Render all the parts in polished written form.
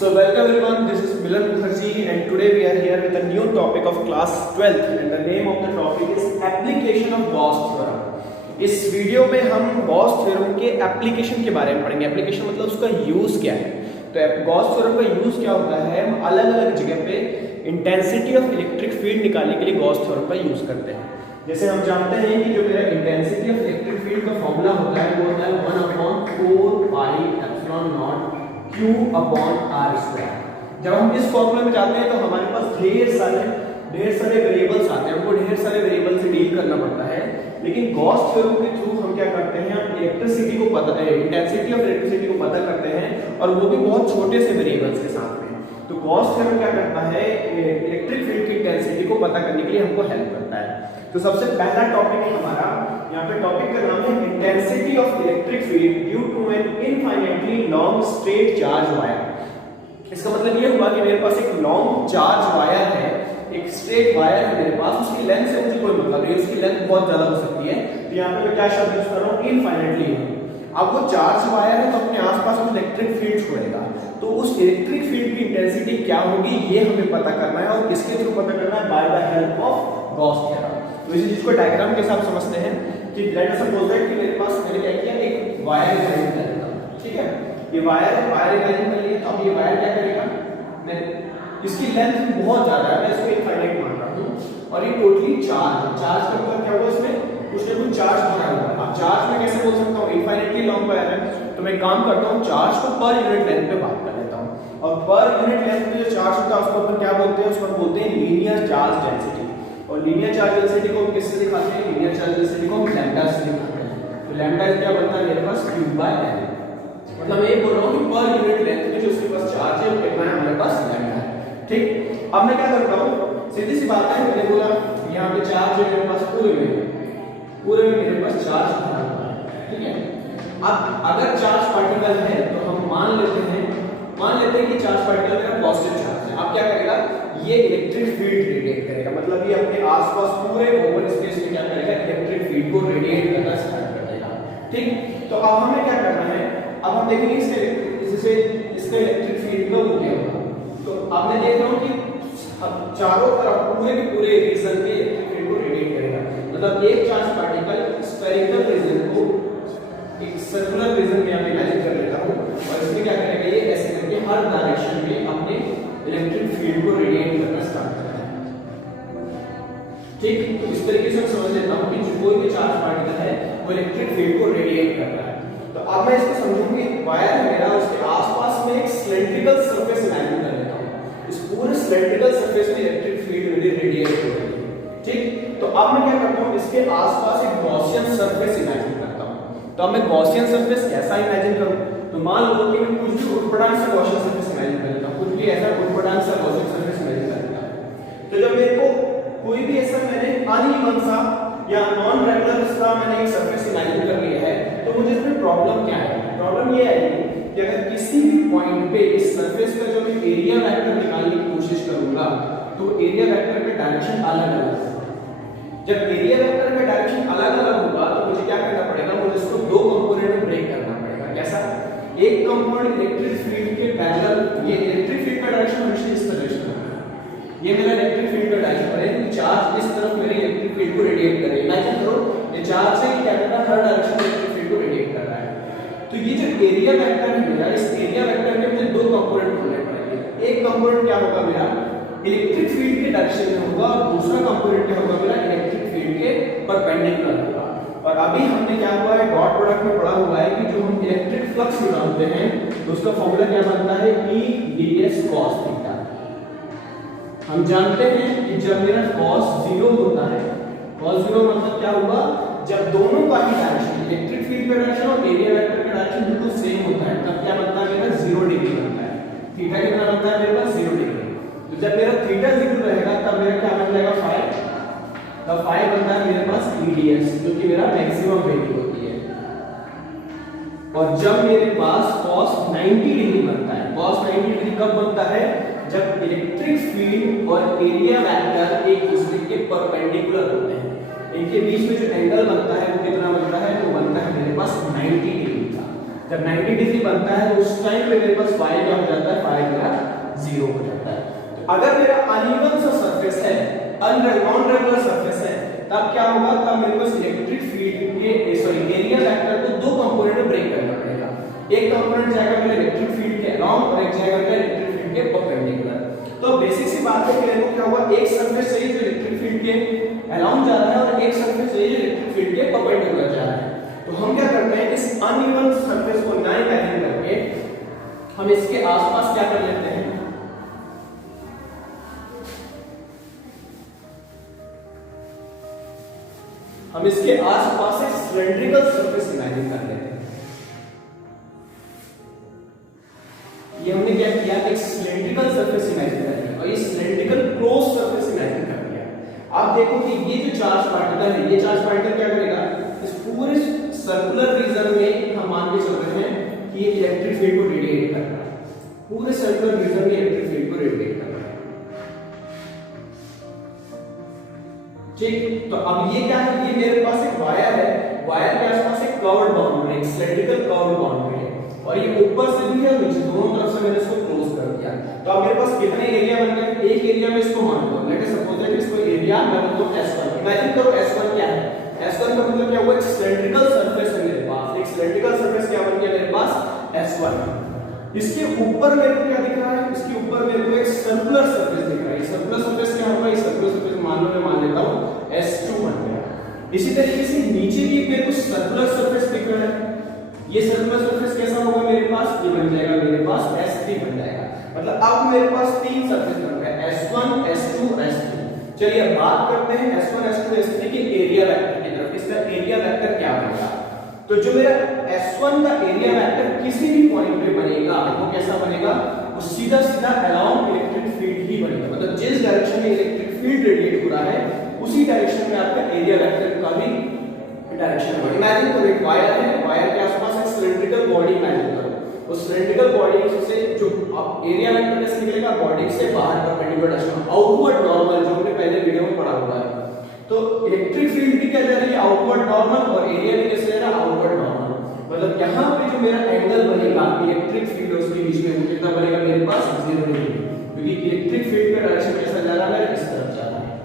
So welcome everyone, this is Milan Mukherjee and today we are here with a new topic of class 12th and the name of the topic is application of Gauss theorem. इस video में हम Gauss theorem के application के बारे में पढ़ेंगे। Application मतलब उसका यूज क्या है। तो गॉस थ्योरम का यूज क्या होता है, हम अलग अलग जगह पे इंटेंसिटी ऑफ इलेक्ट्रिक फील्ड निकालने के लिए गॉस थ्योरम का यूज करते हैं। जैसे हम जानते हैं कि जो मेरा इंटेंसिटी ऑफ इलेक्ट्रिक फील्ड का फॉर्मूला होता है वो होता है 1/4 pi epsilon not Q upon R square. जब हम इस फॉर्मूले में जाते हैं तो हमारे पास ढेर सारे वेरिएबल्स आते हैं, हमको ढेर सारे वेरिएबल से डील करना पड़ता है। लेकिन गॉस थ्योरम के थ्रू हम क्या करते हैं, हम इलेक्ट्रिसिटी को इंटेंसिटी ऑफ इलेक्ट्रिसिटी को पता करते हैं और वो भी बहुत छोटे से वेरिएबल्स के साथ में। तो गॉस थ्योरम क्या करता है, इलेक्ट्रिक फील्ड की इंटेंसिटी को पता करने के लिए हमको हेल्प करता है। तो सबसे पहला टॉपिक है हमारा, यहाँ पे टॉपिक का नाम है intensity of electric field due to an infinitely long straight charge wire. इसका मतलब ये हुआ कि मेरे पास एक लॉन्ग चार्ज वायर है, एक स्ट्रेट वायर है मेरे पास, उसकी लेंथ से मुझे कोई मतलब नहीं, उसकी लेंथ बहुत ज्यादा हो सकती है। तो यहाँ पे मैं क्या शब्द यूज कर रहा हूँ, इनफाइनाइटली। अब वो चार्ज वायर है तो अपने आसपास में इलेक्ट्रिक फील्ड छोड़ेगा, तो उस इलेक्ट्रिक फील्ड की इंटेंसिटी क्या होगी ये हमें पता करना है और किसके थ्रू पता करना है, by the help of Gauss theorem. तो इसी चीज को डायग्राम के साथ समझते हैं कि लेट अस सपोज दैट कि मेरे पास मैंने क्या किया, एक वायर इमेजिन कर लेता हूं, ठीक है। ये वायर इमेजिन कर लिया। अब ये वायर क्या करेगा, मैं इसकी लेंथ बहुत ज्यादा है, मैं इसको इनफाइनाइट मान रहा हूं और ये टोटली चार्ज का मतलब क्या होगा, इसमें उसने कुछ चार्ज भरा हुआ है। अब चार्ज में कैसे बोल सकता हूं, इनफाइनाइटली लॉन्ग वायर है, तो मैं काम करता हूं चार्ज को पर यूनिट लेंथ पे बात कर लेता हूं। और पर यूनिट लेंथ पे जो चार्ज होता है उसको अपन क्या बोलते हैं, उसको बोलते हैं लीनियर चार्ज डेंसिटी। और लीनियर चार्ज डेंसिटी को किससे दिखाते हैं, लीनियर चार्ज डेंसिटी को लैम्डा से दिखाते हैं। तो लैम्डा क्या बनता है मेरे पास, Q/L। मतलब मैं ये बोल रहा हूं कि पर यूनिट लेंथ में जो उसके पास चार्ज है वो कितना है, हमारे पास लैम्डा है, ठीक। अब मैं क्या करता हूं, सीधी सी बात है, मैंने बोला यहां पे चार्ज है मेरे पास पूरे में मेरे पास चार्ज भरा हुआ है, ठीक है। अब अगर चार्ज पार्टिकल है तो हम मान लेते हैं कि चार्ज पार्टिकल मेरा पॉजिटिव चार्ज है। अब क्या करेगा, ये इलेक्ट्रिक फील्ड रेडिएट करेगा, मतलब ये अपने आसपास पूरे ओपन स्पेस में क्या करेगा, इलेक्ट्रिक फील्ड को रेडिएट करना स्टार्ट कर देगा, ठीक। तो अब हमें क्या करना है, अब हम देखेंगे इससे इसका इलेक्ट्रिक फील्ड का वो क्या होगा। तो अब मैं देख रहा हूं कि अब चारों तरफ पूरे के पूरे रीजन में इलेक्ट्रिक फील्ड को रेडिएट करेगा। मतलब एक चार्ज पार्टिकल स्फेरिकल रीजन को एक सर्कुलर रीजन में मैं इमेजिन कर लेता हूं और इसमें क्या करेगा, ये ऐसे करके हर डायरेक्शन में अपने इलेक्ट्रिक फील्ड को रेडिएट करना स्टार्ट करता है, ठीक। तो इस तरीके से मैं समझ लेता हूं कि कोई भी चार्ज पार्टिकल है वो इलेक्ट्रिक फील्ड को रेडिएट कर रहा है। तो अब मैं इसको समझूंगी, वायर मेरा उसके आसपास में एक सिलेंड्रिकल सरफेस इमेजिन कर लेता हूं। इस पूरे सिलेंड्रिकल सरफेस में इलेक्ट्रिक फील्ड मेरी रेडिएट हो रही है, ठीक। तो अब मैं क्या करता हूं, इसके आसपास एक गॉसियन सरफेस इमेजिन करता हूं। तो अब मैं गॉसियन सरफेस कैसा इमेजिन करूं, तो मान लो कि मैं कुछ भी उटपटांग सा गॉसियन सरफेस इमेजिन कर लेता हूं, कुछ भी ऐसा उटपटांग सा गॉसियन सरफेस इमेजिन कर लेता हूं। तो जब मेरे को कोई भी ऐसा मैंने अनइवन सा या नॉन रेगुलर सा मैंने एक सरफेस इमेजिन कर लिया है, तो मुझे इसमें प्रॉब्लम क्या है, प्रॉब्लम ये आएगी कि अगर किसी भी पॉइंट पे इस सरफेस का जो मैं एरिया वेक्टर निकालने की कोशिश करूंगा तो एरिया वेक्टर का डायरेक्शन अलग-अलग है। जब एरिया वेक्टर का डायरेक्शन अलग-अलग होगा तो मुझे क्या करना पड़ेगा, मुझे इसको दो कंपोनेंट में ब्रेक करना पड़ेगा। कैसा, एक कंपोनेंट इलेक्ट्रिक फील्ड के पैरेलल, ये इलेक्ट्रिक फील्ड का डायरेक्शन हमेशा इस तरह से होगा, ये मेरा इलेक्ट्रिक फील्ड का डायरेक्शन है, चार्ज इस तरफ मेरे इलेक्ट्रिक फील्ड को रेडिएट कर रहा है। इमेजिन करो ये चार्ज है, क्या करता है, हर डायरेक्शन में इलेक्ट्रिक फील्ड को रेडिएट कर रहा है। तो ये जो एरिया वेक्टर है मेरा, इस एरिया वेक्टर के मुझे दो कंपोनेंट ढूंढने पड़ेंगे। एक कंपोनेंट क्या होगा मेरा, इलेक्ट्रिक फील्ड के डायरेक्शन में होगा और दूसरा कंपोनेंट क्या होगा मेरा, इलेक्ट्रिक फील्ड के परपेंडिकुलर होगा। और अभी हमने क्या हुआ है, डॉट प्रोडक्ट में पढ़ा हुआ है कि जो हम इलेक्ट्रिक फ्लक्स निकालते हैं तो उसका फॉर्मूला क्या बनता है, E/ds cos थीटा। हम जानते हैं कि जब मेरा cos 0 होता है, cos 0 मतलब क्या होगा, जब दोनों का ही डायरेक्शन, इलेक्ट्रिक फील्ड का डायरेक्शन और एरिया वेक्टर का डायरेक्शन बिल्कुल सेम होता है, तब क्या बनता है मेरा, 0 डिग्री बनता है। थीटा कितना बनता है मेरे पास, 0 डिग्री। तो जब मेरा थीटा 0 रहेगा तब मेरा क्या बन जाएगा, फाई। तब फाई बनता है मेरे पास EDS, जो कि मेरा मैक्सिमम वैल्यू होती है। और जब मेरे पास cos 90 डिग्री बनता है, cos 90 डिग्री कब बनता है, जब इलेक्ट्रिक फील्ड और एरिया वेक्टर एक दूसरे के परपेंडिकुलर होते हैं। इनके बीच में जो एंगल बनता है वो कितना बनता है, वो बनता है मेरे पास 90 डिग्री का। जब 90 डिग्री बनता है तो उस टाइम पे मेरे पास फाई क्या हो जाता है, फाई मेरा जीरो हो जाता है। तो अगर मेरा अनइवन सा सरफेस है, नॉन रेगुलर सरफेस है, तब क्या होगा, तब मेरे को इलेक्ट्रिक फील्ड के एरिया वेक्टर को दो कंपोनेंट में ब्रेक करना पड़ेगा। एक कंपोनेंट जाएगा मेरे इलेक्ट्रिक फील्ड के अलोंग और एक जाएगा मेरे इलेक्ट्रिक फील्ड के परपेंडिकुलर। तो बेसिक सी बात है कि मेरे को क्या होगा, एक सरफेस चाहिए जो इलेक्ट्रिक फील्ड के अलोंग जा रहा है और एक सरफेस चाहिए जो इलेक्ट्रिक फील्ड के परपेंडिकुलर जा रहा है। तो हम क्या करते हैं, इस अनइवन सरफेस को ना इमेजिन करके हम इसके आसपास क्या कर लेते हैं, हम इसके आसपास एक सिलेंड्रिकल सरफेस इमेजिन कर लेते हैं। ये हमने क्या किया, एक सिलेंड्रिकल सरफेस इमेजिन कर लिया और ये सिलेंड्रिकल क्लोज सरफेस इमेजिन कर लिया। आप देखो कि ये जो चार्ज पार्टिकल है, ये चार्ज पार्टिकल क्या करेगा, इस पूरे सर्कुलर रीजन में हम मान के चल रहे हैं कि ये इलेक्ट्रिक फील्ड को रेडिएट कर रहा है, पूरे सर्कुलर रीजन में इलेक्ट्रिक फील्ड को रेडिएट कर रहा है। ठीक, तो अब ये क्या है, ये मेरे पास एक वायर है, वायर के आसपास एक कर्व्ड बाउंड्री, एक सिलेंड्रिकल कर्व्ड बाउंड्री है और ये ऊपर से भी है नीचे, दोनों तरफ से मैंने इसको क्लोज कर दिया। तो अब मेरे पास कितने एरिया बन गए, एक एरिया में इसको मान लो, लेट अस सपोज दैट इसको एरिया मैं बोलता हूं S1। इमेजिन करो S1 क्या है, S1 का मतलब क्या हुआ, एक सिलेंड्रिकल सरफेस है मेरे पास, एक सिलेंड्रिकल सरफेस क्या बन गया मेरे पास S1। इसके ऊपर मेरे को क्या दिख रहा है, इसके ऊपर मेरे को एक सर्कुलर सरफेस दिख रहा है। सर्कुलर सरफेस क्या होगा, इस सर्कुलर सरफेस मान लो, मैं मान लेता हूं S2 बन गया। इसी तरीके से नीचे भी मेरे को सर्कुलर सरफेस दिख रहा है, ये सर्कुलर सरफेस कैसा होगा मेरे पास, ये बन जाएगा मेरे पास S3 बन जाएगा। मतलब अब मेरे पास तीन सरफेस बन गए, S1 S2 S3। चलिए अब बात करते हैं S1 S2 S3 के एरिया वेक्टर की तरफ। इसका एरिया वेक्टर क्या बनेगा, तो जो मेरा S1 का एरिया वेक्टर किसी भी पॉइंट पे बनेगा वो कैसा बनेगा, वो सीधा सीधा अलोंग इलेक्ट्रिक फील्ड ही बनेगा। मतलब जिस डायरेक्शन में इलेक्ट्रिक फील्ड रेडिएट हो रहा है उसी डायरेक्शन में आपका एरिया वेक्टर का भी डायरेक्शन होगा। इमेजिन करो एक वायर है, वायर के आसपास एक सिलेंड्रिकल बॉडी इमेजिन करो, उस सिलेंड्रिकल बॉडी से जो अब एरिया वेक्टर कैसे निकलेगा, बॉडी से बाहर परपेंडिकुलर डायरेक्शन, आउटवर्ड नॉर्मल, जो हमने पहले वीडियो में पढ़ा हुआ है। तो इलेक्ट्रिक फील्ड भी क्या जा रही है, आउटवर्ड नॉर्मल, और एरिया भी कैसे जा रहा है, आउटवर्ड नॉर्मल। मतलब यहाँ पे जो मेरा एंगल बनेगा इलेक्ट्रिक फील्ड और उसके बीच में, वो कितना बनेगा मेरे पास 0 डिग्री, क्योंकि इलेक्ट्रिक फील्ड का डायरेक्शन कैसा जा रहा है, इस तरफ जा रहा है।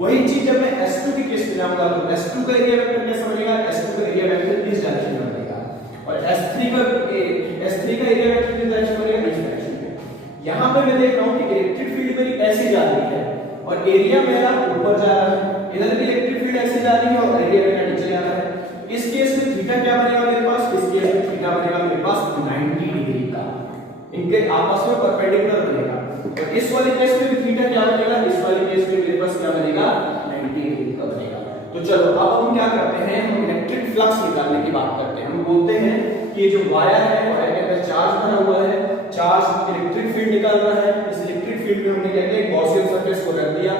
वही चीज जब मैं S2 की केस में जाऊंगा तो S2 का एरिया वेक्टर कैसा बनेगा, S2 का एरिया वेक्टर इस डायरेक्शन में बनेगा और S3 का एरिया वेक्टर किस डायरेक्शन में बनेगा, इस डायरेक्शन में। यहां पे मैं देख रहा हूं कि इलेक्ट्रिक फील्ड मेरी ऐसे जा रही है और एरिया मेरा ऊपर जा रहा है, इधर भी इलेक्ट्रिक फील्ड ऐसे जा रही है और एरिया मेरा नीचे जा रहा है। इस केस में थीटा क्या बनेगा मेरे पास, इस केस में थीटा बनेगा मेरे पास 90 डिग्री का, इनके आपस में परपेंडिकुलर बनेगा। और इस वाले केस में भी थीटा क्या बनेगा, इस वाले केस में मेरे पास क्या बनेगा, 90 डिग्री का बनेगा। तो चलो अब हम क्या करते हैं, हम इलेक्ट्रिक फ्लक्स निकालने की बात करते हैं। हम बोलते हैं कि ये जो वायर है, वायर के अंदर चार्ज भरा हुआ है, चार्ज इलेक्ट्रिक फील्ड निकाल रहा है। इस इलेक्ट्रिक फील्ड में हमने क्या किया, गॉसियन सरफेस को रख दिया।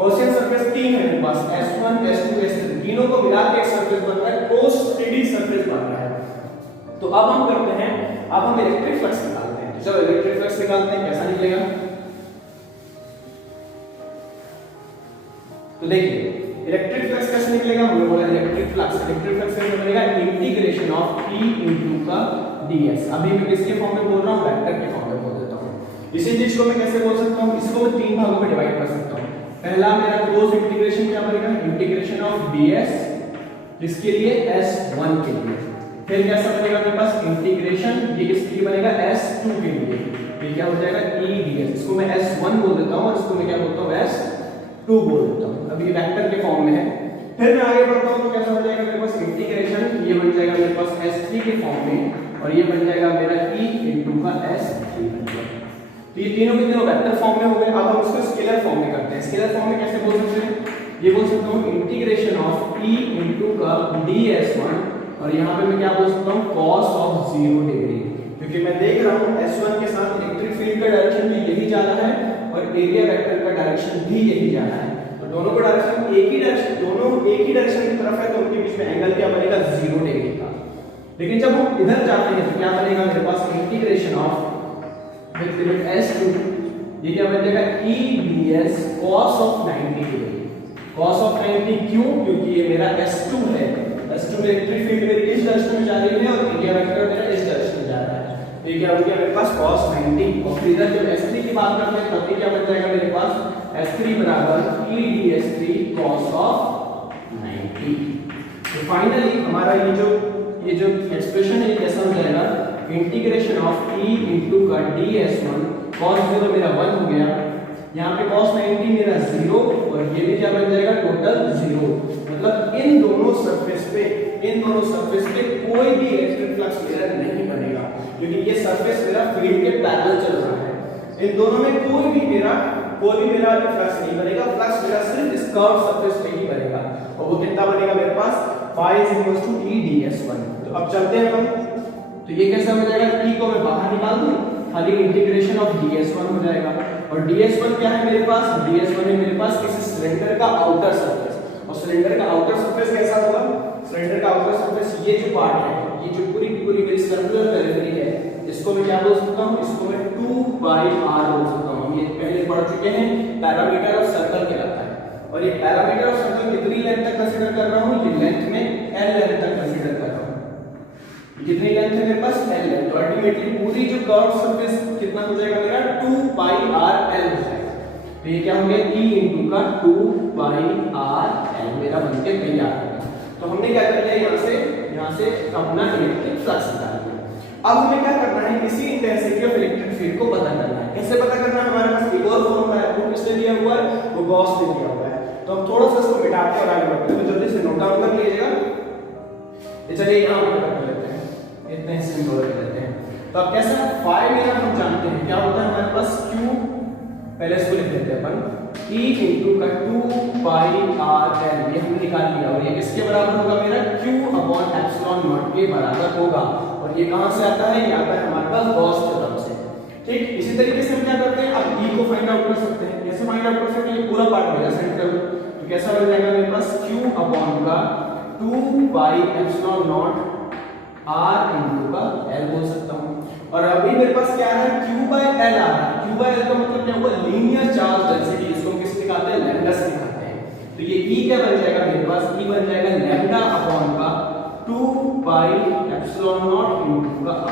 गॉसियन सरफेस तीन है मेरे पास, S1 S2 S3, तीनों को मिला के एक सरफेस बन रहा है, क्लोज 3D सरफेस बन रहा है। तो अब हम करते हैं, अब हम इलेक्ट्रिक फ्लक्स निकालते हैं। चलो इलेक्ट्रिक फ्लक्स निकालते हैं, कैसा निकलेगा। तो देखिए इलेक्ट्रिक फ्लक्स कैसे निकलेगा, हमने बोला इलेक्ट्रिक फ्लक्स कैसे बनेगा, इंटीग्रेशन ऑफ E इनटू का ds। अभी मैं किसके फॉर्म में बोल रहा हूं, वेक्टर के फॉर्म में बोल देता हूं। इसी चीज को मैं कैसे बोल सकता हूं, इसको मैं तीन भागों में डिवाइड कर सकता हूं। पहला मेरा क्लोज इंटीग्रेशन क्या बनेगा, इंटीग्रेशन ऑफ ds, किसके लिए, S1 के लिए। फिर कैसा बनेगा मेरे पास इंटीग्रेशन, ये किसके लिए बनेगा, S2 के लिए, ये क्या हो जाएगा E ds। इसको मैं S1 बोल देता हूं और इसको मैं क्या बोलता हूं, S2 बोल देता हूं। अभी ये वेक्टर के फॉर्म में है। फिर मैं आगे बढ़ता हूं तो कैसा हो जाएगा मेरे पास इंटीग्रेशन, ये बन जाएगा मेरे पास S3 के फॉर्म में और ये बन जाएगा मेरा E इनटू का S3। तो ये तीनों के तीनों वेक्टर फॉर्म में हो गए। अब हम इसको स्केलर फॉर्म में करते हैं। स्केलर फॉर्म में कैसे बोल सकते हैं, ये बोल सकता हूं इंटीग्रेशन ऑफ E इनटू का ds1 और यहां पे मैं क्या बोल सकता हूं, cos ऑफ 0 डिग्री, क्योंकि मैं देख रहा हूं S1 के साथ इलेक्ट्रिक फील्ड का डायरेक्शन भी यही जा रहा है और एरिया वेक्टर का डायरेक्शन भी यही जा रहा है। तो दोनों का डायरेक्शन एक ही डायरेक्शन, दोनों एक ही डायरेक्शन की तरफ है, तो उनके बीच में एंगल क्या बनेगा, 0 डिग्री का। लेकिन जब हम इधर जाते हैं तो क्या बनेगा मेरे पास, integration of with limit S2, ये क्या बन जाएगा, E ds cos of 90 degree. cos of 90 क्यों, क्योंकि ये मेरा S2 है, S2 में इलेक्ट्रिक फील्ड मेरी इस डायरेक्शन में जा रही है और एरिया वेक्टर मेरा इस डायरेक्शन में जा रहा है। तो ये क्या हो गया मेरे पास cos 90। और फिर इधर जब S3 की बात करते हैं तब भी क्या बन जाएगा मेरे पास S3 बराबर E ds3 cos of 90। तो फाइनली हमारा ये जो एक्सप्रेशन है कैसा हो जाएगा, इंटीग्रेशन ऑफ E इंटू का ds1 cos 0 मेरा 1 हो गया, यहाँ पे cos 90 मेरा 0 और ये भी क्या बन जाएगा टोटल 0। मतलब इन दोनों सरफेस पे कोई भी इलेक्ट्रिक फ्लक्स मेरा नहीं बनेगा, क्योंकि ये सरफेस मेरा फील्ड के पैरेलल चल रहा है। इन दोनों में कोई भी मेरा फ्लक्स नहीं बनेगा, फ्लक्स मेरा सिर्फ इस कर्व सरफेस पे ही बनेगा। और वो कितना बनेगा मेरे पास phi = E ds1। तो अब चलते हैं हम, तो ये कैसा हो जाएगा, E को मैं बाहर निकाल दूं, खाली इंटीग्रेशन ऑफ ds1 हो जाएगा। और ds1 क्या है मेरे पास, ds1 है मेरे पास किसी सिलेंडर का आउटर सरफेस। और सिलेंडर का आउटर सरफेस कैसा होगा, सिलेंडर का आउटर सरफेस ये जो पार्ट है, ये जो पूरी मेरी सर्कुलर पेरिफेरी है, इसको मैं क्या बोल सकता हूं, इसको मैं 2/r बोल सकता हूं। ये पहले पढ़ चुके हैं, पैरामीटर ऑफ सर्कल कहलाता है। और ये पैरामीटर ऑफ सर्कल कितनी लेंथ तक कंसीडर कर रहा हूं, ये लेंथ में l लेंथ तक कंसीडर कर रहा हूं। कितनी लेंथ है मेरे पास l लेंथ। तो अल्टीमेटली पूरी जो कर्व सरफेस कितना हो जाएगा मेरा 2πrl हो जाएगा। तो ये क्या हो गया E इंटू का 2πrl मेरा बनके तैयार है। तो हमने क्या कर लिया, यहाँ से अपना इलेक्ट्रिक फ्लक्स निकाल लिया। अब हमें क्या करना है, इसी इंटेंसिटी ऑफ इलेक्ट्रिक फील्ड को पता करना है। कैसे पता करना है, हमारे पास एक और फॉर्मूला है, वो किसने दिया हुआ है, वो गॉस ने दिया हुआ है। तो हम थोड़ा सा इसको मिटाते हैं और आगे बढ़ते हैं। तो जल्दी से नोट डाउन कर लीजिएगा। चलिए यहाँ पे पता कर लेते हैं, इतने हिस्से में कर लेते हैं। तो अब कैसा phi मेरा हम जानते हैं क्या होता है हमारे पास, q, पहले इसको लिख देते हैं अपन, E इंटू का 2πrl ये हमने निकाल लिया। और ये किसके बराबर होगा मेरा, q/ε0 के बराबर होगा। और ये कहां से आता है, ये आता है हमारे पास गॉस थ्योरम से। ठीक, इसी तरीके से हम क्या करते हैं, अब E को फाइंड आउट कर सकते हैं। कैसे फाइंड आउट कर सकते हैं, ये पूरा पार्ट मेरा सेंट्रल, तो कैसा बन जाएगा मेरे पास q/2πε0 r इंटू का l बोल सकता हूं। और अभी मेरे पास क्या है, q/l आ रहा है। q/l का मतलब क्या हुआ, लीनियर चार्ज डेंसिटी, इसको किस निकालते हैं, लैम्डा से निकालते हैं। तो ये E क्या बन जाएगा मेरे पास, E बन जाएगा λ/2πε0 इंटू का r।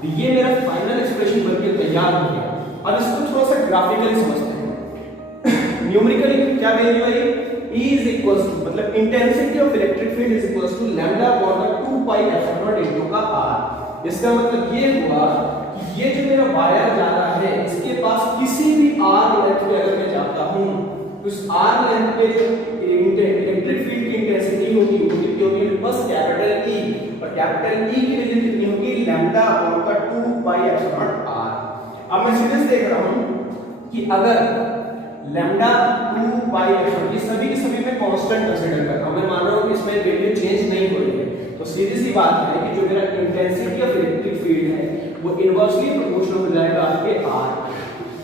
तो ये मेरा फाइनल एक्सप्रेशन बनके तैयार हो गया। अब इसको थोड़ा सा ग्राफिकली समझते हैं। न्यूमेरिकली क्या वैल्यू है, E is equals to मतलब intensity of electric field is equals to λ/2πε0 into का r। इसका मतलब ये हुआ कि ये जो मेरा वायर जा रहा है, इसके पास किसी भी r लेंथ पे अगर मैं जाता हूं, तो इस r लेंथ पे जो इलेक्ट्रिक फील्ड की इंटेंसिटी होगी वो कितनी होगी, बस कैपिटल E। और कैपिटल E की वैल्यू कितनी होगी, λ/2πε0 r। अब मैं सीधे देख रहा हूं कि अगर λ/2πε0 ये सभी के सभी मैं कांस्टेंट कंसीडर कर रहा हूं, मैं मान रहा हूं कि इसमें वैल्यू चेंज नहीं हो रही है, तो सीधी सी बात है कि जो मेरा इंटेंसिटी ऑफ इलेक्ट्रिक फील्ड है वो इनवर्सली प्रोपोर्शनल हो जाएगा आपके r।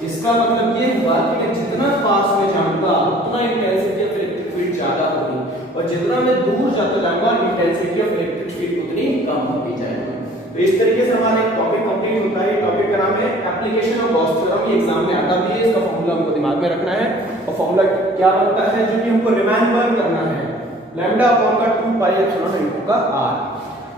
इसका मतलब ये हुआ कि मैं जितना पास में जाऊंगा उतना इंटेंसिटी ऑफ इलेक्ट्रिक फील्ड ज्यादा होगी, और जितना मैं दूर जाता जाऊंगा इंटेंसिटी ऑफ इलेक्ट्रिक फील्ड उतनी कम होती जाएगी। तो इस तरीके से हमारा एक टॉपिक कंप्लीट होता है। टॉपिक का नाम है एप्लीकेशन ऑफ गॉस थ्योरम। ये एग्जाम में आता भी है, इसका फार्मूला हमको दिमाग में रखना है। और फार्मूला क्या बनता है, जो कि हमको रिमेंबर करना है, λ/2πε0 इंटू का r।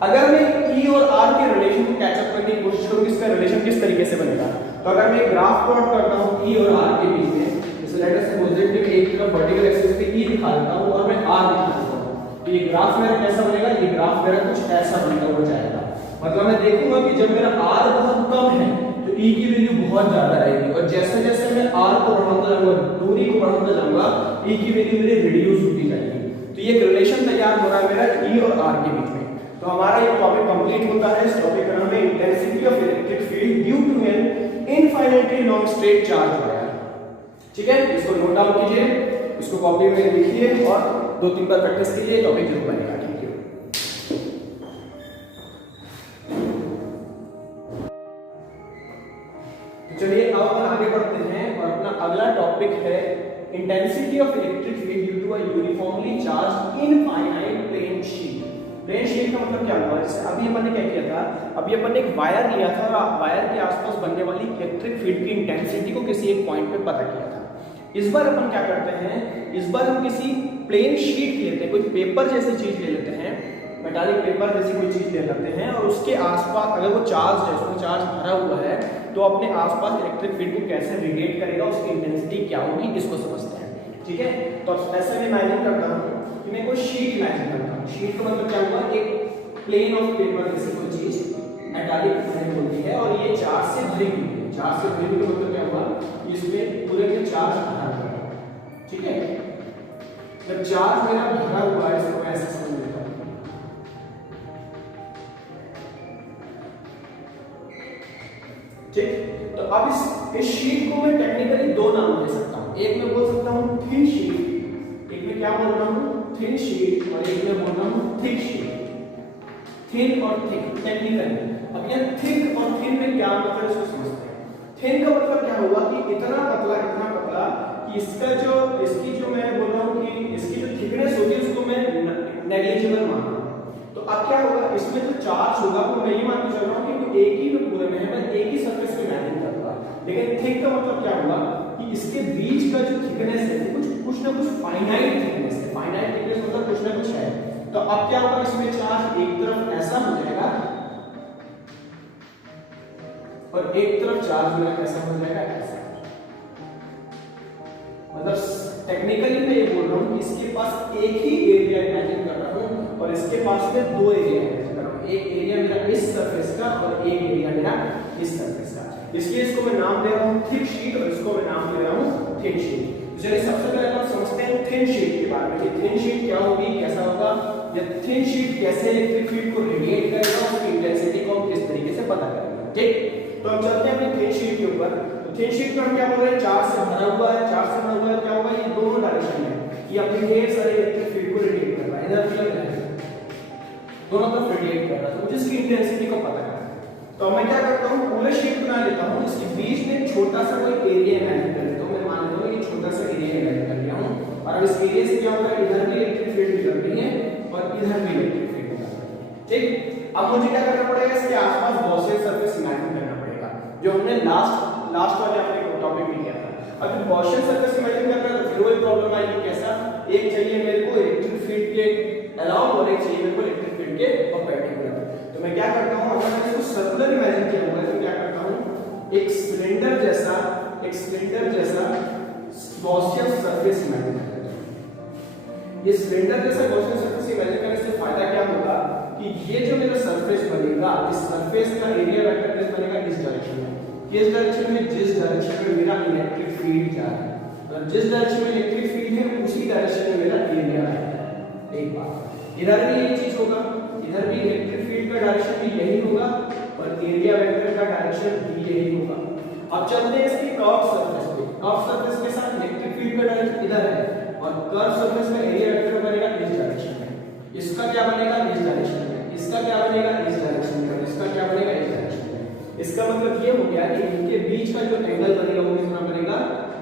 अगर मैं E और R के रिलेशन को कैच अप करने की कोशिश करूं, इसका रिलेशन किस तरीके से बनेगा, तो अगर मैं ग्राफ प्लॉट करता हूं E और R के बीच में, जैसे लेट अस सपोज दैट कि एक तरफ वर्टिकल एक्सिस पे E दिखा देता हूं और मैं R दिखा देता हूं, तो ये ग्राफ मेरा कैसा बनेगा, ये ग्राफ मेरा कुछ ऐसा बनता हुआ जाएगा। मतलब मैं देखूंगा कि जब मेरा r बहुत कम है तो E की वैल्यू बहुत ज्यादा रहेगी, और जैसे जैसे मैं r को बढ़ाता जाऊंगा, दूरी को बढ़ाता जाऊंगा, E की वैल्यू मेरी रिड्यूस होती जाएगी। तो ये एक रिलेशन तैयार हो रहा है मेरा E और R के बीच में। तो हमारा ये टॉपिक कंप्लीट होता है। इस टॉपिक का नाम है intensity of electric field due to an infinitely long straight charge wire. ठीक है, इसको नोट डाउन कीजिए, इसको कॉपी में लिखिए और 2-3 बार प्रैक्टिस कीजिए, टॉपिक जरूर बनेगा। ठीक है, तो चलिए अब हम आगे बढ़ते हैं और अपना अगला टॉपिक है intensity of electric field due to a uniformly charge infinite plane sheet. Plane sheet का मतलब क्या हुआ, जैसे अभी अपन ने क्या किया था, अभी अपन ने एक वायर लिया था और वायर के आसपास बनने वाली इलेक्ट्रिक फील्ड की इंटेंसिटी को किसी एक पॉइंट पे पता किया था। इस बार अपन क्या करते हैं, इस बार हम किसी प्लेन शीट लेते हैं, कुछ पेपर जैसी चीज ले लेते हैं, मेटालिक पेपर जैसी कोई चीज ले लेते हैं और उसके आसपास अगर वो चार्ज है, उसमें चार्ज भरा हुआ है, तो अपने आसपास इलेक्ट्रिक फील्ड को कैसे रेडिएट करेगा, उसकी इंटेंसिटी क्या होगी, इसको समझते हैं। ठीक है, तो ऐसे मैं इमेजिन करता हूँ कि मैं कोई शीट इमेजिन करता हूँ। शीट का मतलब क्या हुआ, एक प्लेन ऑफ पेपर जैसी कोई चीज मेटालिक प्लेन होती है और ये चार्ज से भरी हुई है। चार्ज से भरी हुई का मतलब क्या हुआ कि इसमें पूरे में चार्ज भरा हुआ है। ठीक है, जब चार्ज मेरा भरा हुआ है इसको मैं ऐसे समझ लेता हूं। ठीक, तो अब इस शीट को मैं टेक्निकली दो नाम दे सकता हूं। एक मैं बोल सकता हूं थिन शीट, एक में क्या बोल रहा हूं थिन शीट, और एक में बोल रहा हूं थिक शीट। थिन और थिक टेक्निकली। अब ये थिक और थिन में क्या अंतर है इसको समझते हैं। थिन का मतलब क्या हुआ कि इतना पतला कि इसकी जो मैं बोल रहा हूं कि इसकी जो थिकनेस होगी उसको मैं नेग्लिजिबल मान रहा हूं। तो अब क्या होगा, इसमें जो चार्ज होगा वो मैं ये मान के चल रहा हूं कि एक ही पूरे में है, मैं एक ही सरफेस पे इमेजिन करूंगा। लेकिन थिक का मतलब क्या हुआ कि इसके बीच का जो थिकनेस है कुछ ना कुछ फाइनाइट थिकनेस है। फाइनाइट थिकनेस मतलब कुछ ना कुछ है। तो अब क्या होगा, इसमें चार्ज एक तरफ ऐसा हो जाएगा और एक तरफ चार्ज मेरा कैसा हो जाएगा, ऐसा। मतलब टेक्निकली मैं ये बोल रहा हूं कि इसके पास एक ही एरिया इमेजिन कर रहा हूं और इसके पास में दो एरिया इमेजिन कर रहा हूं। एक एरिया मेरा इस सरफेस का और एक एरिया मेरा इस सरफेस का। इसलिए इसको मैं नाम दे रहा हूं थिक शीट और इसको मैं नाम दे रहा हूं थिन शीट। चलिए सबसे पहले हम समझते हैं थिन शीट के बारे में। थिन शीट क्या होगी, कैसा होगा, या थिन शीट कैसे इलेक्ट्रिक फील्ड को रेडिएट करेगा, उसकी इंटेंसिटी को हम किस तरीके से पता करेंगे। ठीक, तो हम चलते हैं अपनी थिन शीट के ऊपर। तो थिन शीट पर हम क्या बोल रहे हैं, चार्ज से भरा हुआ है। चार्ज से भरा हुआ है, क्या होगा, ये दोनों डायरेक्शन में ये अपने ढेर सारे इलेक्ट्रिक फील्ड को रेडिएट कर रहा है, एनर्जी लग रहा है, दोनों तरफ रेडिएट कर रहा है। तो जिसकी इंटेंसिटी को पता करना है, तो मैं क्या करता हूं, पूरा शीट बना लेता हूं। इसके बीच में छोटा सा कोई एरिया इमेजिन कर लेता हूं। मैं मान लेता हूं कि छोटा सा एरिया इमेजिन कर लिया हूं और अब इस एरिया से क्या होगा, इधर भी इलेक्ट्रिक फील्ड निकल रही है और इधर भी इलेक्ट्रिक फील्ड निकल रही है। ठीक, अब मुझे क्या करना पड़ेगा, इसके आसपास गॉसियन सरफेस इमेजिन करना पड़ेगा, जो हमने लास्ट वाले अपने टॉपिक में किया था। अब गॉसियन सरफेस इमेजिन करना है तो फिर वही प्रॉब्लम आएगी, कैसा, एक चाहिए मेरे को इलेक्ट्रिक फील्ड के अलाउंग और एक चाहिए मेरे को इलेक्ट्रिक फील्ड के परपेंडिकुलर। तो मैं क्या करता हूं, अगर मैं इसको सर्कुलर इमेजिन किया हुआ है तो क्या करता हूं, एक सिलेंडर जैसा गॉसियन सरफेस इमेजिन करता हूं। ये सिलेंडर जैसा गॉसियन सरफेस इमेजिन करने से फायदा क्या होगा कि ये जो मेरा सरफेस बनेगा, इस सरफेस का एरिया वेक्टर किस बनेगा, इस डायरेक्शन में। किस डायरेक्शन में, जिस डायरेक्शन में मेरा इलेक्ट्रिक फील्ड जा रहा है, मतलब जिस डायरेक्शन में इलेक्ट्रिक फील्ड है उसी डायरेक्शन में मेरा एरिया है। एक बात, इधर भी यही चीज होगा, इधर भी इलेक्ट्रिक फील्ड का डायरेक्शन भी यही होगा और एरिया वेक्टर का डायरेक्शन भी यही होगा। अब चलते हैं इसकी कर्व सरफेस पे। कर्व सरफेस के साथ इलेक्ट्रिक फील्ड का डायरेक्शन इधर है और कर्व सरफेस में एरिया वेक्टर बनेगा इस डायरेक्शन में। इसका क्या बनेगा, इस डायरेक्शन में। इसका क्या बनेगा, इस डायरेक्शन में। और इसका क्या बनेगा, इस डायरेक्शन में। इसका मतलब ये हो गया कि इनके बीच का जो एंगल बनेगा वो कितना बनेगा,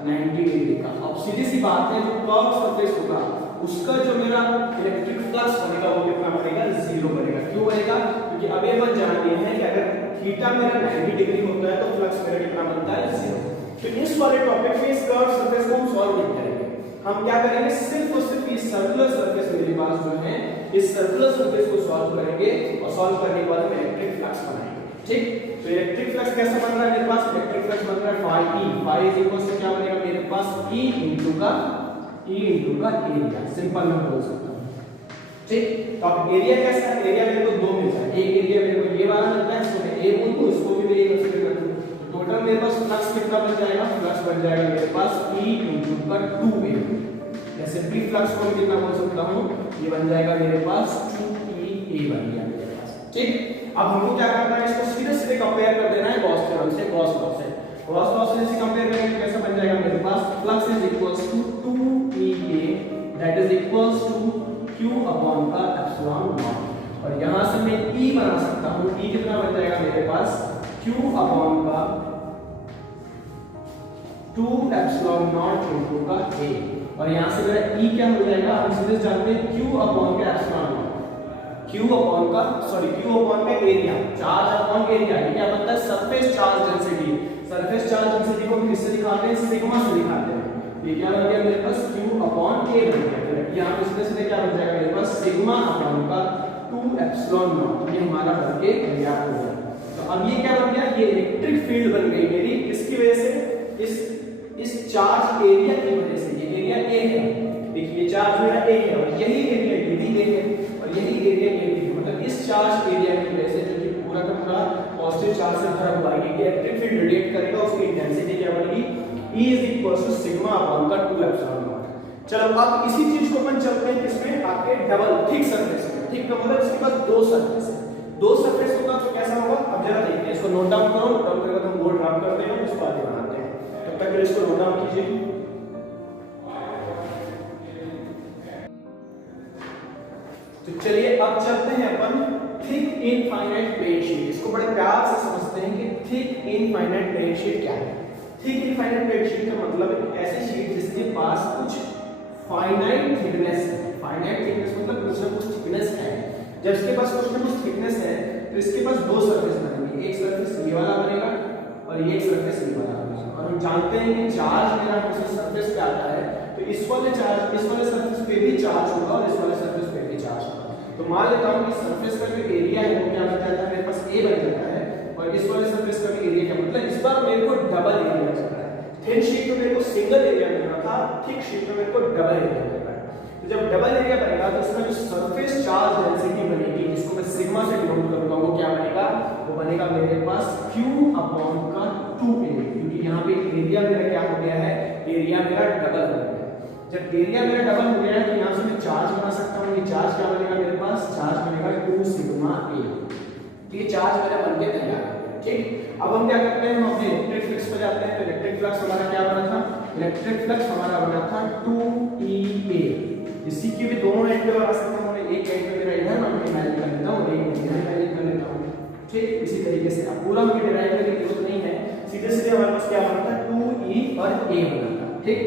90 डिग्री का। अब सीधी सी बात है, जो कर्व सरफेस होगा उसका जो मेरा इलेक्ट्रिक फ्लक्स बनेगा वो कितना बनेगा, 0 बनेगा। क्यों बनेगा, क्योंकि अब ये बात जानते हैं कि अगर थीटा मेरा 90 डिग्री होता है तो फ्लक्स मेरा कितना बनता है, 0। तो इस वाले टॉपिक में इस कर्व सरफेस को हम सॉल्व नहीं करेंगे। हम क्या करेंगे, सिर्फ और सिर्फ इस सर्कुलर सरफेस मेरे पास जो है, इस सर्कुलर सरफेस को सॉल्व करेंगे और सॉल्व करने के बाद हम इलेक्ट्रिक फ्लक्स बनाएंगे। ठीक, तो इलेक्ट्रिक फ्लक्स कैसे बन रहा है मेरे पास, इलेक्ट्रिक फ्लक्स बन रहा है phi e। phi is equal to क्या बनेगा मेरे पास, E इनटू का एरिया। सिंपल मैं बोल सकता हूं। ठीक, तो अब एरिया कैसा है, एरिया मेरे को दो मिलता है। एक एरिया मेरे को ये वाला मिलता है, इसको मैं A बोल दूं, इसको भी मैं A कंसीडर कर दूं। तो टोटल मेरे पास फ्लक्स कितना बन जाएगा, फ्लक्स बन जाएगा मेरे पास E इनटू का 2A। जैसे प्री फ्लक्स को मैं कितना बोल सकता हूं, ये बन जाएगा मेरे पास 2EA बन गया मेरे पास। ठीक, अब हमको क्या करना है, इसको सीधे कंपेयर कर देना है गॉस थ्योरम से। गॉस लॉ से कंपेयर करेंगे तो कैसा बन जाएगा मेरे पास, flux is equals to 2EA that is equals to Q upon का एप्सिलॉन नॉट। और यहां से मैं E बना सकता हूं। E कितना बन जाएगा मेरे पास, Q अपॉन का 2 एप्सिलॉन नॉट इनटू का A। और यहां से मेरा E क्या हो जाएगा, हम सीधे जानते हैं Q अपॉन का एप्सिलॉन नॉट। Q अपॉन का एरिया, चार्ज अपॉन एरिया। ये क्या बनता है, surface charge density. Surface charge density को हम किससे दिखाते हैं, सिग्मा से दिखाते हैं। ये क्या बन गया मेरे पास, Q अपॉन A बन गया। यहां पे सीधे क्या बन जाएगा मेरे पास, सिग्मा अपॉन का 2 एप्सिलॉन नॉट, ये हमारा बन के तैयार हो गया। तो अब ये क्या बन गया, ये इलेक्ट्रिक फील्ड बन गई मेरी, किसकी वजह से, इस चार्ज एरिया की वजह से। ये एरिया ए है, देखिए चार्ज मेरा ए है और यही एरिया ये भी ए है और यही एरिया ए भी है, मतलब इस चार्ज एरिया की वजह से जो कि पूरा का पूरा पॉजिटिव चार्ज से भरा हुआ है, ये इलेक्ट्रिक फील्ड रेडिएट करेगा, उसकी इंटेंसिटी क्या बनेगी, E = सिग्मा अपॉन का 2 एप्सिलॉन नॉट। चलो अब इसी चीज को अपन चलते हैं किसमें, आपके डबल थिक सरफेस में। ठीक ना, मतलब इसके पास दो सरफेस है, दो सरफेस होगा तो कैसा होगा, अब जरा देखते हैं, इसको नोट डाउन करो, नोट डाउन करके हम बोर्ड ड्राफ्ट करते हैं, उसको आगे बनाते हैं। तब तक इसको नोट डाउन कीजिए। तो चलिए अब चलते हैं अपन थिक इनफाइनाइट प्लेन शीट। इसको बड़े प्यार से समझते हैं कि थिक इनफाइनाइट प्लेन शीट क्या है। थिक इनफाइनाइट प्लेन शीट का मतलब एक ऐसी शीट जिसके पास कुछ फाइनाइट थिकनेस है। फाइनाइट थिकनेस मतलब कुछ ना कुछ थिकनेस है। जब इसके पास कुछ ना कुछ थिकनेस है तो इसके पास दो सरफेस बनेंगे, एक सरफेस ये वाला बनेगा और एक सरफेस ये वाला बनेगा। और हम जानते हैं कि चार्ज मेरा किसी सरफेस पे आता है तो इस वाले सरफेस पे भी चार्ज होगा और इस वाले सरफेस पे भी चार्ज होगा। तो मान लेता हूं कि सरफेस का जो एरिया है वो क्या बन जाता है, मेरे पास a बन जाता है और इस वाले सरफेस का भी एरिया क्या, मतलब इस बार मेरे को डबल एरिया मिल रहा है। थिन शीट में मेरे को सिंगल एरिया मिल रहा था, थिक शीट में मेरे को डबल एरिया मिल रहा है। तो जब डबल एरिया बनेगा तो इसमें जो सरफेस चार्ज डेंसिटी बनेगी जिसको मैं सिग्मा से डिनोट करूंगा वो क्या बनेगा, वो बनेगा मेरे पास q अपॉन का 2a, क्योंकि यहाँ पे एरिया मेरा क्या हो गया है, एरिया मेरा डबल हो गया। जब एरिया मेरा डबल हो गया है तो यहाँ से मैं चार्ज बना सकता हूँ, ये चार्ज क्या बनेगा मेरे पास, चार्ज बनेगा 2 सिग्मा a। तो ये चार्ज मेरा बन के तैयार है। ठीक, अब हम क्या करते हैं, हम अपने इलेक्ट्रिक फ्लक्स पे जाते हैं। तो इलेक्ट्रिक फ्लक्स हमारा क्या बना था, इलेक्ट्रिक फ्लक्स हमारा बना था 2EA। इसी के भी दोनों एंड पे बना सकता हूं, एक एंड पे मेरा इधर मैं इमेजिन कर लेता हूं और एक इधर इमेजिन कर लेता हूं। ठीक, इसी तरीके से अब पूरा हमें डिराइव करने की जरूरत नहीं है, सीधे सीधे हमारे पास क्या बना था, 2E और A बना था। ठीक,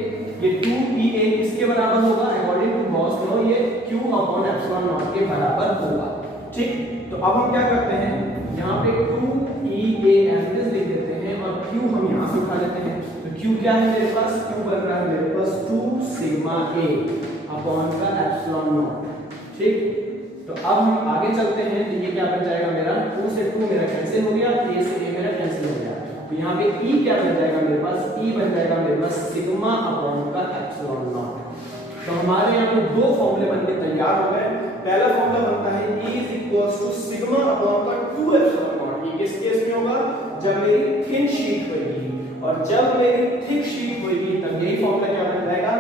ये 2EA किसके बराबर होगा, अकॉर्डिंग टू गॉस लॉ ये q अपॉन एप्सिलॉन नॉट के बराबर होगा। ठीक, तो अब हम क्या करते हैं, यहाँ पे 2EA एवरेज लिख देते हैं और q हम यहाँ से उठा लेते हैं। तो q क्या है मेरे पास, q बन रहा है मेरे पास 2 सिग्मा a अपॉन का एप्सिलॉन नॉट। ठीक, तो अब हम आगे चलते हैं तो ये क्या बन जाएगा मेरा, 2 से 2 मेरा कैंसिल हो गया, a से a मेरा कैंसिल हो गया। तो यहाँ पे E क्या बन जाएगा मेरे पास, E बन जाएगा मेरे पास सिग्मा अपॉन का एप्सिलॉन नॉट। तो हमारे यहाँ पे दो फॉर्मूले बनके तैयार हो गए। पहला फॉर्मूला बनता है E सिग्मा अपॉन का 2 एप्सिलॉन नॉट। ये किस केस में होगा, जब मेरी थिन शीट होगी, और जब मेरी थिक शीट होगी तब यही फॉर्मूला क्या बन जाएगा,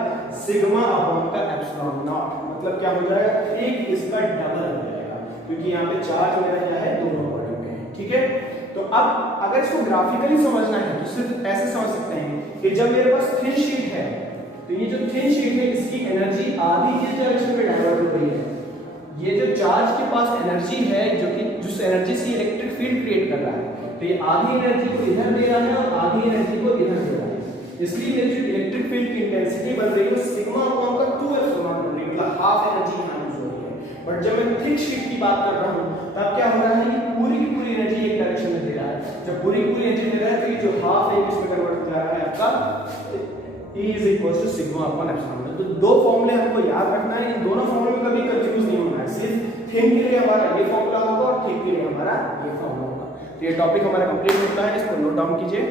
सिग्मा अपॉन का एप्सिलॉन नॉट। मतलब क्या हो जाएगा, एक इसका डबल हो जाएगा, क्योंकि यहाँ पे चार्ज मेरा क्या है, दोनों बॉडी में है। ठीक है, तो अब अगर इसको ग्राफिकली समझना है तो सिर्फ ऐसे समझ सकते हैं कि जब मेरे पास थिन शीट है तो ये जो थिन शीट है इसकी एनर्जी आधी इस डायरेक्शन में डाइवर्ट हो रही है। ये जो चार्ज के पास एनर्जी है जो कि जिस एनर्जी से इलेक्ट्रिक फील्ड क्रिएट कर रहा है, तो ये आधी एनर्जी को इधर दे रहा है और आधी एनर्जी को इधर दे रहा है। इसलिए मेरी जो इलेक्ट्रिक फील्ड की इंटेंसिटी बन रही है सिग्मा अपॉन का 2 एप्सिलॉन बन रही है, मतलब हाफ एनर्जी यहाँ यूज हो रही है। बट जब मैं थिक शीट की बात कर रहा हूँ तब क्या हो रहा है कि पूरी की पूरी एनर्जी एक डायरेक्शन में दे रहा है। जब पूरी की पूरी एनर्जी दे रहा है तो ये जो हाफ है इसमें कन्वर्ट हो जा रहा है आपका E = सिग्मा अपॉन एप्सिलॉन। तो दो फॉर्मूले हमको याद रखना है, इन दोनों फॉर्मूले में कभी कंफ्यूज नहीं होना है। सिर्फ थिन के लिए हमारा ये फॉर्मूला होगा और थिक के लिए हमारा ये फॉर्मूला होगा। तो ये टॉपिक हमारा कंप्लीट होता है, इसको नोट डाउन कीजिए।